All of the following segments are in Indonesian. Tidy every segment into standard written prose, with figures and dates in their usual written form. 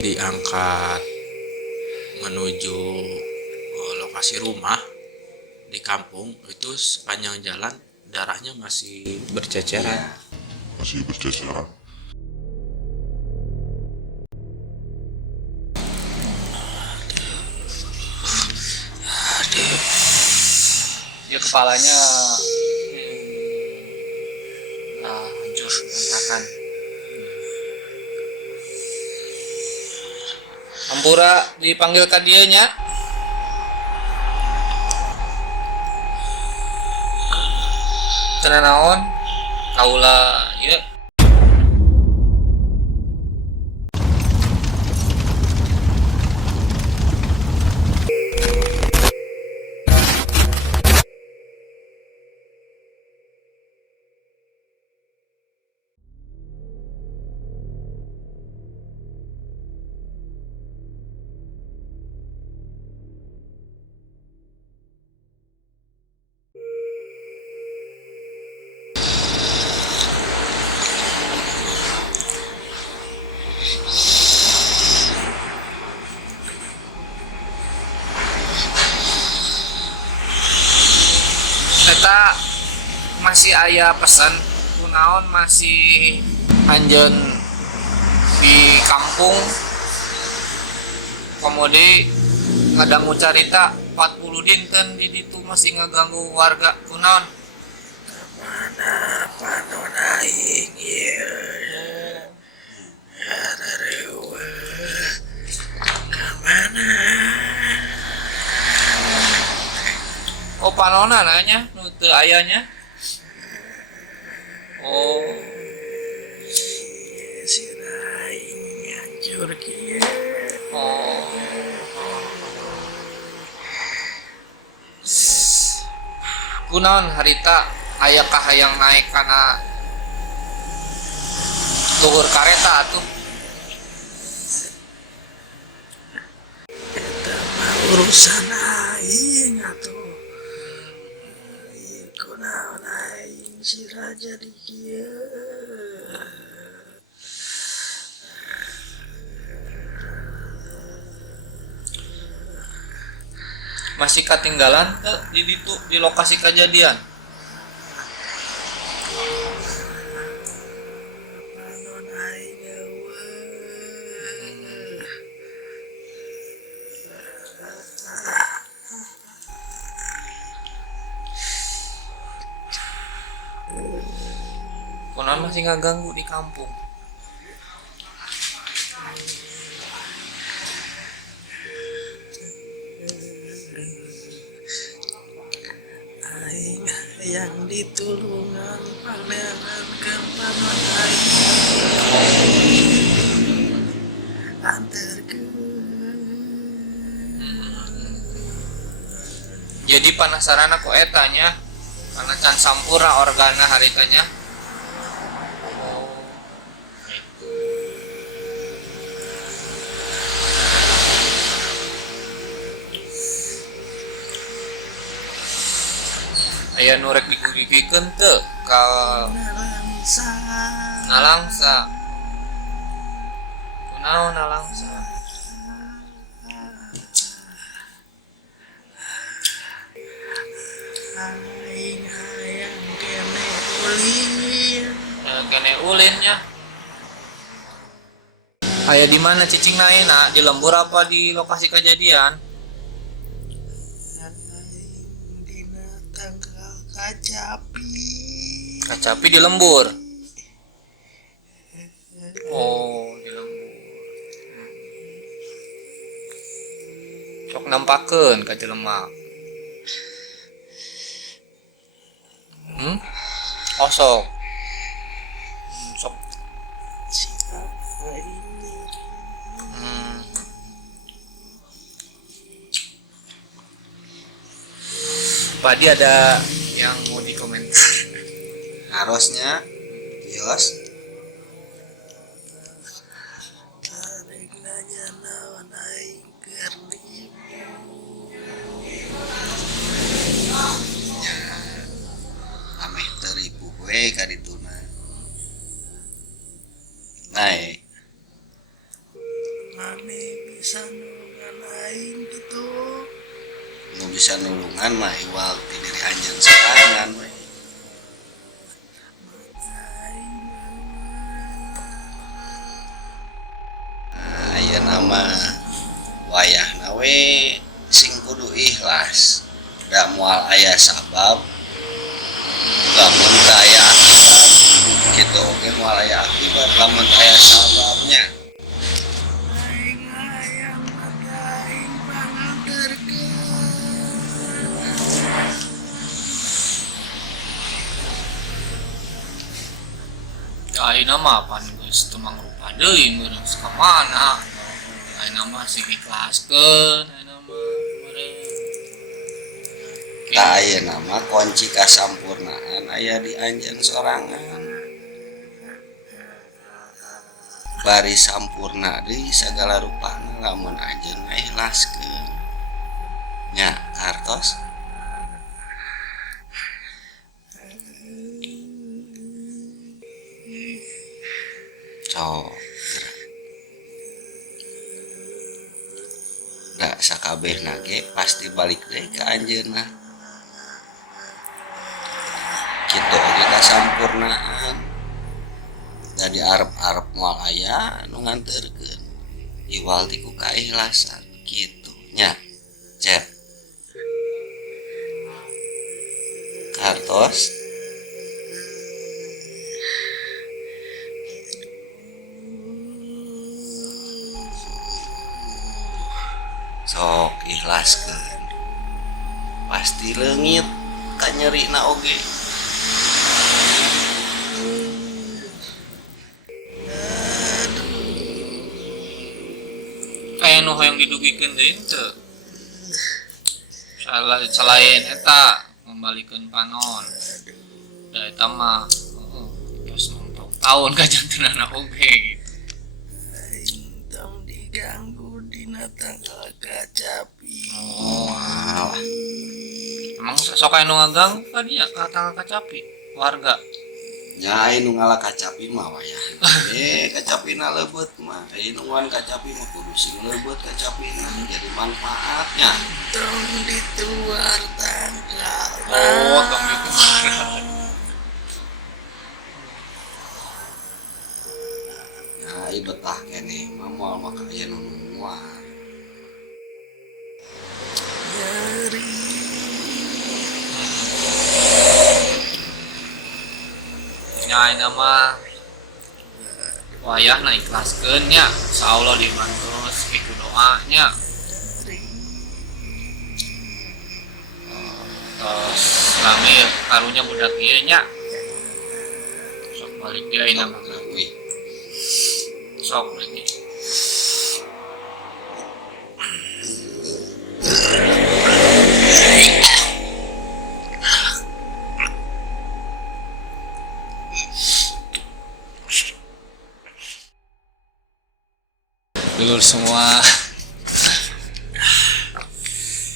diangkat menuju lokasi rumah di kampung itu sepanjang jalan darahnya masih berceceran. Masih berceceran. Ya kepalanya hancur berantakan. Ampura dipanggil ka dieu nya. Cenah naon? Kaula ieu eta masih aya pesan kunaon masih anjeun di kampung komode ngadangu carita 40 dinten di ditu masih ngaganggu warga kunaon Mana panon aing ieu hararewa kamana oh panona nanya nu teu ayanya oh sirah aing hancur kieu oh kunaon harita aya kahayang naik kana luhur kareta atuh eta mah urusan aing atuh ieu kunaon aing sirah jadi kieu masih ketinggalan di ditu di lokasi kejadian panon aing eueuh kunaon masih ngaganggu di kampung aing yang ditulungan pangeran ka panon aing anterkeun jadi penasaran aku etanya karena can sampurna organa haritanya aya nu rek digugikeun teu ka nalangsa nalangsa kunaon nalangsa aing hayang kene ulin kene ulinnya aya di mana cicing naena di lembur apa di lokasi kejadian aing dina tanggal kacapi kacapi di lembur oh di lembur sok nampakeun ka jelema osok sok siapa ini Padi ada yang mau dikomentar harusnya Yos tarik nanya naon aing keur ameh teripu we ka dituna naik ngan mana bisa nulungan aing gitu. Nu bisa nulungan mah iwal ti diri anjeun sorangan we. Aya nama wayahna we sing kudu ikhlas. Da moal aya sabab lamun teu aya akibat kitu oge moal aya akibat lamun teu aya sababnya. Aing hayang mata aing panganterkeun. Ya ayeuna mah pan geus teu mangrupa deui meureun ka mana. Ayeuna mah sing ikhlaskeun ayeuna mah meureun. Tak aya nama kunci kasampurnaan aya di anjeun sorangan. Bari sampurna deui sagala rupana lamun anjeun ikhlaskeun. Nya kartos. Sok. Da sakabehna ge pasti balik deui ka anjeunna. Kitu oge kasampurnaan. Jadi arep-arep moal aya nu nganterkeun iwal ti ku kaikhlasan kitu nya. Cep. Kartos. Sok ikhlaskeun. Pasti leungit ka nyerina oge. Kayak nu hoyong didugikeun deui teu. Selain eta membalikeun panon. Da eta mah geus tahun kajanteunana oge gitu. Aing tong diganggu dina tanggal kacapi. Wah. Emang sok aya nu ngaganggu ka dinya ka tanggal kacapi warga. Nya aya nu ngalah kacapi mah wayah. Kacapina leubeut mah. Aya nu nguan kacapi mah kudu sing leubeut kacapina jadi manfaatnya. Tong dituar tanggal. Oh, tong dituar. Nah, ieu betah keneh mah moal maka aya nu nguar. Nyeri. Nya ayeuna mah wayahna ikhlaskeun nya, insyaallah dibantos iku doa nya. Terus lami karunya budak ieu nya. Sok balik deui ayeuna mah. Wih, Sok lagi. Dulur semua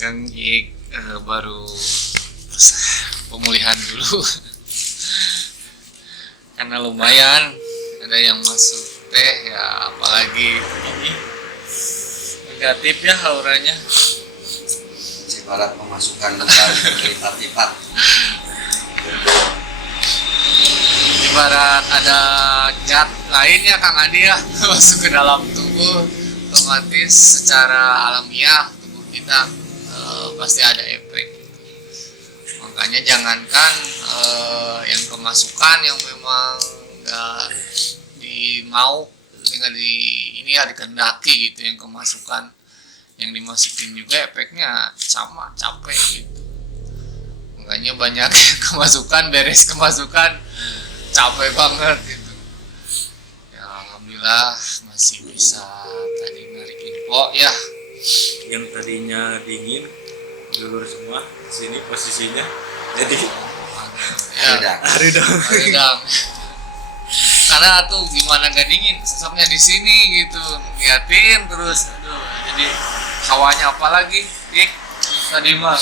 Kang Ik baru pemulihan dulu karena lumayan ada yang masuk teh ya, apalagi ini negatif ya auranya. ibarat memasukkan kembali lipat-lipat. Ibarat ada zat lain ya Kang Adi ya masuk ke dalam tubuh, otomatis secara alamiah tubuh kita pasti ada efek. Makanya jangankan yang kemasukan yang memang nggak dimau, nggak di ini ya dikehendaki gitu, yang kemasukan yang dimasukin juga efeknya sama, capek gitu. Makanya banyak yang kemasukan, beres kemasukan capek banget gitu. Ya alhamdulillah masih bisa tadi narik info ya. Yang tadinya dingin dulur semua sini posisinya jadi Ya, redang. Karena tuh gimana gak dingin, sesoknya di sini gitu, ngeliatin terus, aduh, jadi hawanya apa lagi, tadi mah,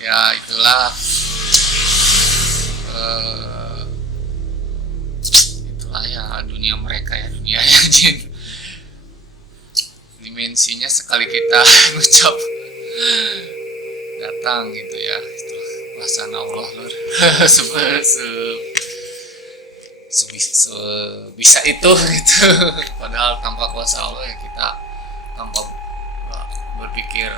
ya itulah, itulah ya dunia mereka ya, dunia yang jin. dimensinya sekali kita ngucap datang gitu ya, itu kuasa Allah lur. Bisa itu gitu. Padahal tanpa kuasa Allah ya kita tanpa berpikir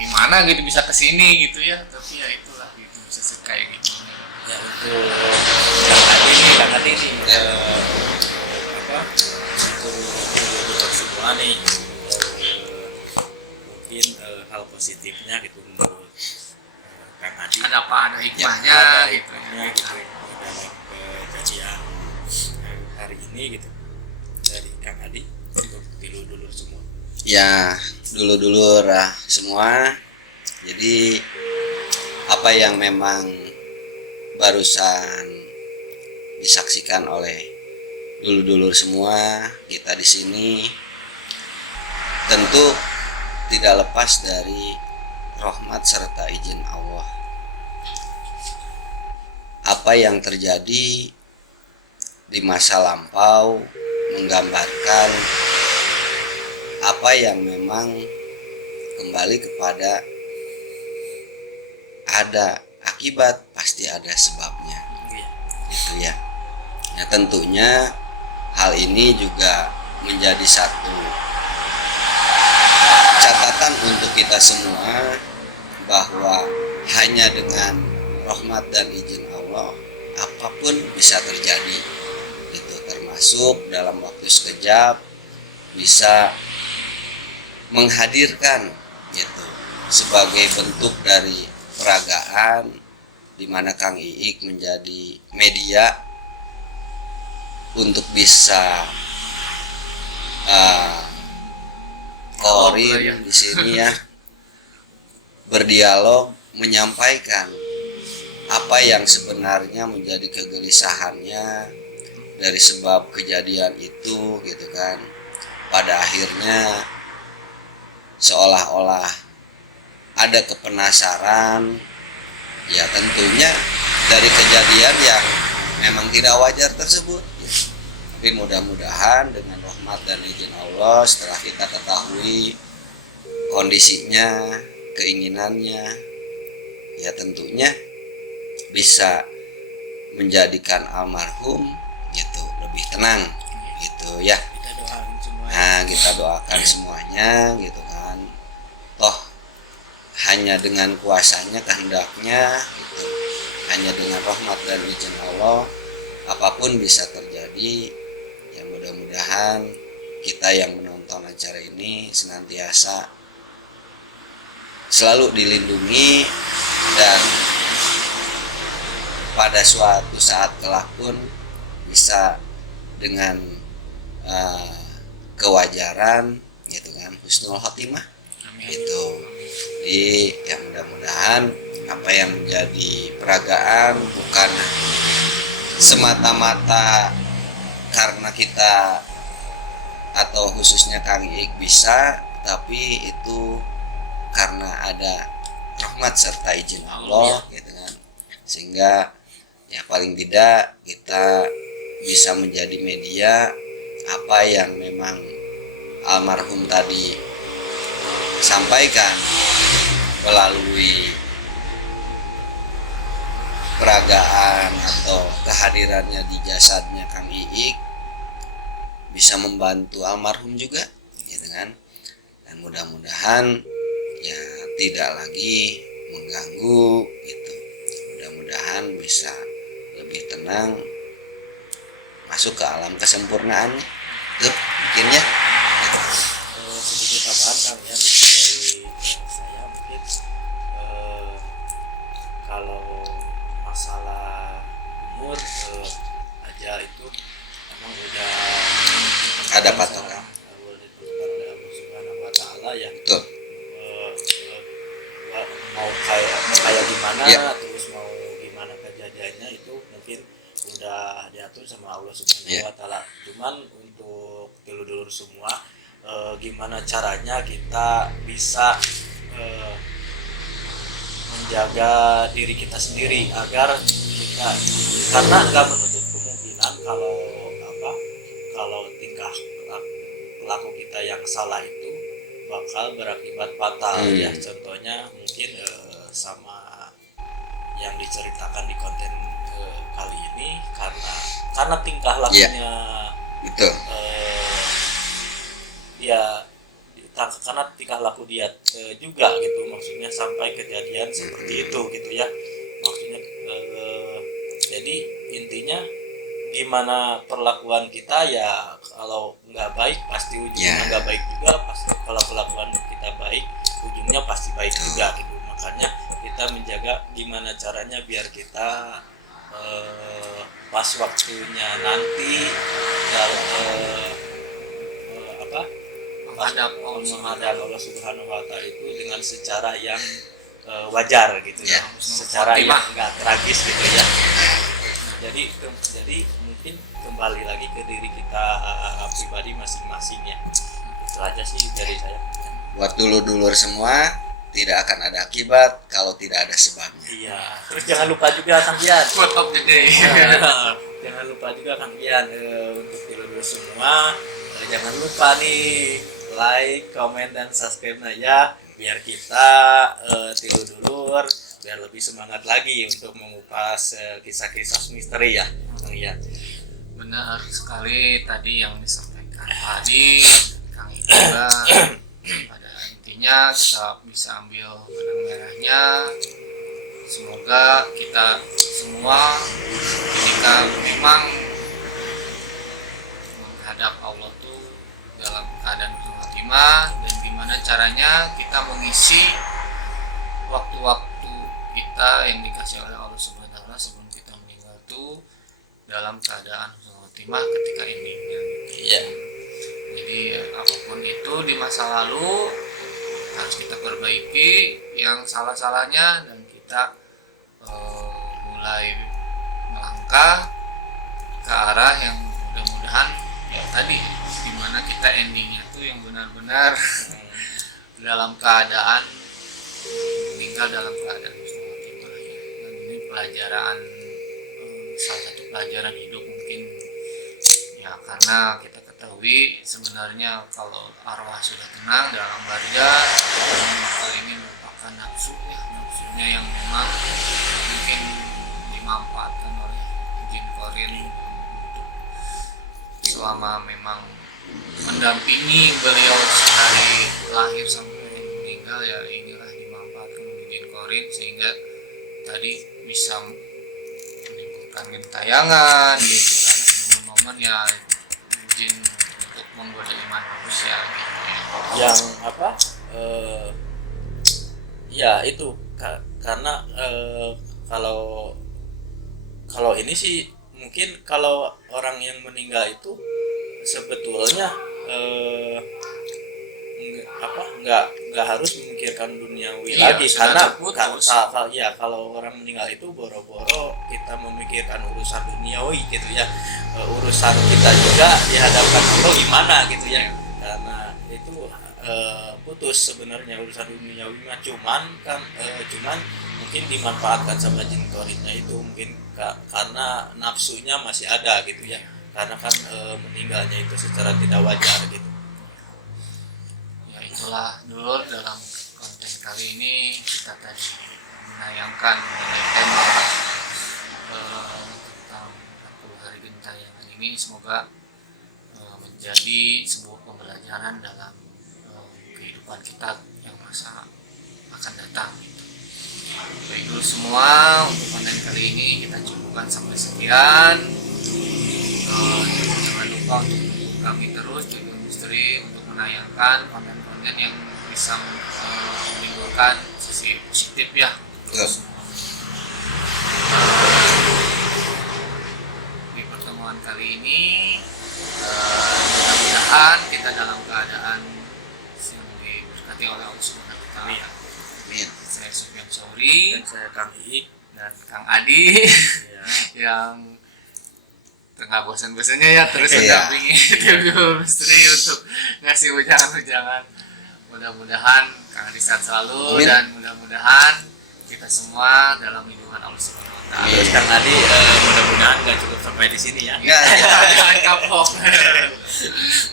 gimana gitu bisa kesini gitu ya, tapi ya itulah gitu bisa kayak gitu Ya untuk Kang Adi nih apa untuk semua nih mungkin hal positifnya gitu menurut Kang Adi. ada apa, ada hikmahnya Ada gitu. hikmahnya gitu dalam kejadian hari ini gitu dari Kang Adi untuk dulu semua. Ya, dulu semua. Jadi apa yang memang barusan disaksikan oleh dulu semua kita di sini tentu tidak lepas dari rahmat serta izin Allah. Apa yang terjadi di masa lampau menggambarkan apa yang memang kembali kepada ada akibat pasti ada sebabnya gitu ya. Ya tentunya hal ini juga menjadi satu catatan untuk kita semua bahwa hanya dengan rahmat dan izin Allah apapun bisa terjadi itu, termasuk dalam waktu sekejap bisa menghadirkan gitu sebagai bentuk dari peragaan di mana Kang Iik menjadi media untuk bisa korin di sini ya, berdialog, menyampaikan apa yang sebenarnya menjadi kegelisahannya dari sebab kejadian itu gitu kan. Pada akhirnya seolah-olah ada kepenasaran, ya tentunya dari kejadian yang memang tidak wajar tersebut. Tapi mudah-mudahan dengan rahmat dan izin Allah setelah kita ketahui kondisinya, keinginannya, ya tentunya bisa menjadikan almarhum gitu lebih tenang gitu ya. Kita doain semua. Nah, kita doakan semuanya gitu kan. Toh hanya dengan kuasanya, kehendaknya gitu. Hanya dengan rahmat dan izin Allah apapun bisa terjadi. Ya mudah-mudahan kita yang menonton acara ini senantiasa selalu dilindungi dan pada suatu saat kelak pun bisa dengan kewajaran gitu kan, husnul khotimah gitu. Jadi ya mudah-mudahan apa yang menjadi peragaan bukan semata-mata karena kita atau khususnya Kang Iik bisa, tapi itu karena ada rahmat serta izin Allah gitu kan, sehingga ya paling tidak kita bisa menjadi media apa yang memang almarhum tadi sampaikan melalui peragaan atau kehadirannya di jasadnya Kang Iik bisa membantu almarhum juga gitu kan. Dan mudah-mudahan ya tidak lagi mengganggu gitu. Mudah-mudahan bisa lebih tenang masuk ke alam kesempurnaan tuh mungkin ya. Sedikit tambahan Kang ya dari saya mungkin kalau masalah umur aja itu memang udah Ada patokan. oleh Allah Subhanahu wa taala ya. Betul. Mau kayak gimana Ya. terus mau gimana kejadiannya itu mungkin udah diatur sama Allah Subhanahu Ya. wa taala. Cuman untuk dulur-dulur semua gimana caranya kita bisa menjaga diri kita sendiri agar kita, karena nggak menutup kemungkinan kalau tingkah laku kita yang salah itu bakal berakibat fatal ya. Contohnya mungkin sama yang diceritakan di konten kali ini, karena tingkah lakunya betul. Ya karena tingkah laku dia juga gitu, maksudnya sampai kejadian seperti itu gitu ya. Maksudnya jadi intinya gimana perlakuan kita ya, kalau nggak baik pasti ujungnya nggak baik juga, pasti kalau perlakuan kita baik ujungnya pasti baik juga gitu. Makanya kita menjaga gimana caranya biar kita pas waktunya nanti menghadap Allah Subhanahu wa Ta'ala itu dengan secara yang wajar gitu ya, secara yang nggak tragis gitu ya. Jadi mungkin kembali lagi ke diri kita pribadi masing-masing ya. Itu aja sih dari saya. Buat dulur-dulur semua, tidak akan ada akibat kalau tidak ada sebabnya. Iya. Terus jangan lupa juga Kang Gian. Quote of the day. Jangan lupa juga Kang Gian untuk dulur semua, jangan lupa nih like, comment, dan subscribe aja biar kita tilu dulur biar lebih semangat lagi untuk mengupas kisah-kisah misteri ya Kang Gian. Benar sekali tadi yang disampaikan tadi Kang Iba. Pada intinya kita bisa ambil benang merahnya. Semoga kita semua ketika memang menghadap Allah tuh dalam keadaan husnul khotimah, dan gimana caranya kita mengisi waktu-waktu kita yang dikasih oleh Allah Subhanahu wa Ta'ala sebelum kita meninggal tuh dalam keadaan husnul khotimah ketika endingnya. Iya. Jadi apapun itu di masa lalu harus kita perbaiki yang salah-salahnya, dan kita mulai melangkah ke arah yang mudah-mudahan ya tadi dimana kita endingnya tuh yang benar-benar dalam keadaan meninggal dalam keadaan husnul khotimah ya. Dan ini pelajaran salah satu pelajaran hidup mungkin ya, karena kita ketahui sebenarnya kalau arwah sudah tenang dalam barzah, hal ini merupakan nafsunya yang memang mungkin dimanfaatkan oleh jin korin untuk selama memang mendampingi beliau dari lahir sampai meninggal ya, inilah dimanfaatkan oleh jin korin sehingga tadi bisa menimbulkan gentayangan gitu kan, momen-momen ya jin untuk menggoda iman manusia gitu ya. Yang ya itu karena kalau ini sih mungkin kalau orang yang meninggal itu sebetulnya nggak harus memikirkan duniawi lagi, karena kalau orang meninggal itu boro-boro kita memikirkan urusan duniawi gitu ya, urusan kita juga dihadapkan Allah gimana gitu ya, karena itu putus sebenarnya urusan duniawi mah, cuman mungkin dimanfaatkan sama jin korinnya itu mungkin karena nafsunya masih ada gitu ya, karena kan meninggalnya itu secara tidak wajar gitu. Itulah dulur, dalam konten kali ini kita tadi menayangkan mengenai tema tentang 40 hari gentayangan ini. Semoga menjadi sebuah pembelajaran dalam kehidupan kita yang masa akan datang gitu. Baik dulu semua, untuk konten kali ini kita cukupkan sampai sekian. Jangan lupa untuk kami terus Judul Misteri untuk menayangkan konten-konten yang bisa menimbulkan sisi positif ya. Terus di pertemuan kali ini mudah-mudahan kita dalam keadaan yang diberkati oleh Allah Subhanahu wa Ta'ala. Amin. Saya Sufyan Sauri Dan saya Kang Iik dan Kang Adi yang tengah bosan-bosannya ya terus mendampingi Judul Misteri untuk ngasih ujangan-ujangan. Mudah-mudahan Kang Adi sehat selalu. Amin. Dan mudah-mudahan kita semua dalam lindungan Allah Subhanahu wa Ta'ala. Terus Kang Adi mudah-mudahan gak cukup sampai di sini ya. Jangan kapok.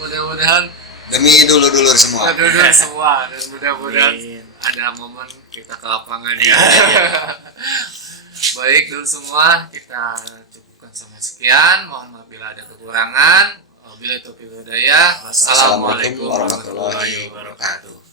Mudah-mudahan Demi dulur-dulur semua. dulu semua, dan mudah-mudahan Amin. ada momen kita ke lapangan Iya, ya. Baik dulu semua, kita cukupkan sampai sekian. Mohon maaf bila ada kekurangan. Wabillahi taufiq wal hidayah. Assalamualaikum Wassalamualaikum warahmatullahi warahmatullahi wabarakatuh.